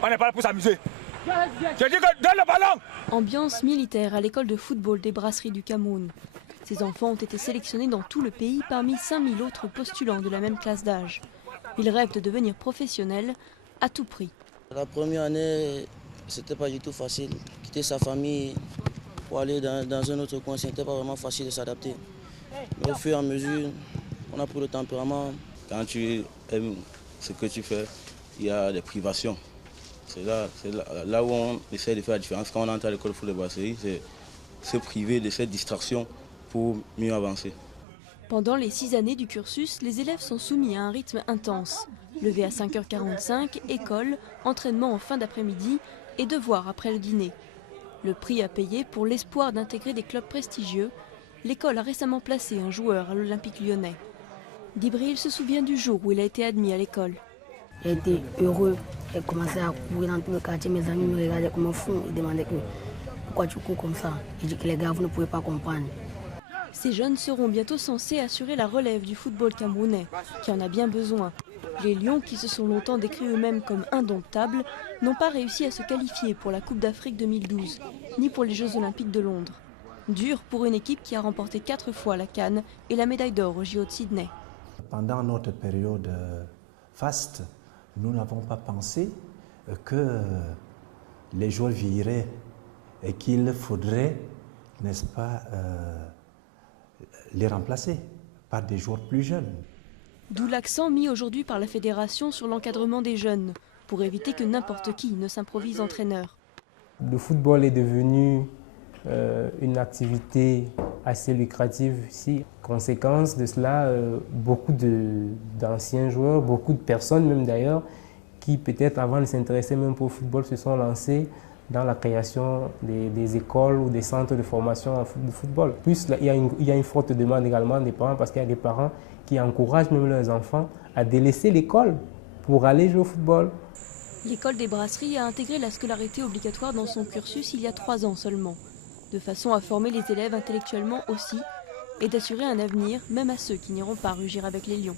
On n'est pas là pour s'amuser. Je dis que donne le ballon. Ambiance militaire à l'école de football des Brasseries du Cameroun. Ces enfants ont été sélectionnés dans tout le pays parmi 5000 autres postulants de la même classe d'âge. Ils rêvent de devenir professionnels à tout prix. La première année, c'était pas du tout facile. Quitter sa famille pour aller dans un autre coin, c'était pas vraiment facile de s'adapter. Mais au fur et à mesure, on a pris le tempérament. Quand tu aimes ce que tu fais, il y a des privations. C'est là où on essaie de faire la différence. Quand on entre à l'école de football de Brasserie, c'est se priver de cette distraction pour mieux avancer. Pendant les 6 années du cursus, les élèves sont soumis à un rythme intense. Levé à 5h45, école, entraînement en fin d'après-midi et devoirs après le dîner. Le prix à payer pour l'espoir d'intégrer des clubs prestigieux, l'école a récemment placé un joueur à l'Olympique lyonnais. Djibril se souvient du jour où il a été admis à l'école. J'ai été heureux, j'ai commencé à courir dans tout le quartier, mes amis me regardaient comme un fou, ils demandaient pourquoi tu cours comme ça. J'ai dit que les gars, vous ne pouvez pas comprendre. Ces jeunes seront bientôt censés assurer la relève du football camerounais, qui en a bien besoin. Les Lions, qui se sont longtemps décrits eux-mêmes comme indomptables, n'ont pas réussi à se qualifier pour la Coupe d'Afrique 2012, ni pour les Jeux Olympiques de Londres. Dur pour une équipe qui a remporté 4 fois la CAN et la médaille d'or au JO de Sydney. Pendant notre période faste, nous n'avons pas pensé que les joueurs vieilliraient et qu'il faudrait, n'est-ce pas, les remplacer par des joueurs plus jeunes. D'où l'accent mis aujourd'hui par la fédération sur l'encadrement des jeunes, pour éviter que n'importe qui ne s'improvise entraîneur. Le football est devenu une activité assez lucrative ici. Conséquence de cela, beaucoup d'anciens joueurs, beaucoup de personnes même d'ailleurs, qui peut-être avant de s'intéresser même pour le football se sont lancés dans la création des écoles ou des centres de formation de football. Plus il y a une forte demande également des parents parce qu'il y a des parents qui encouragent même leurs enfants à délaisser l'école pour aller jouer au football. L'école des Brasseries a intégré la scolarité obligatoire dans son cursus il y a 3 ans seulement, de façon à former les élèves intellectuellement aussi et d'assurer un avenir même à ceux qui n'iront pas rugir avec les Lions.